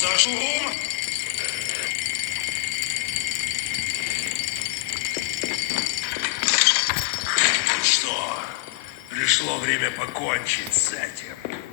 за шум? Что, пришло время покончить с этим.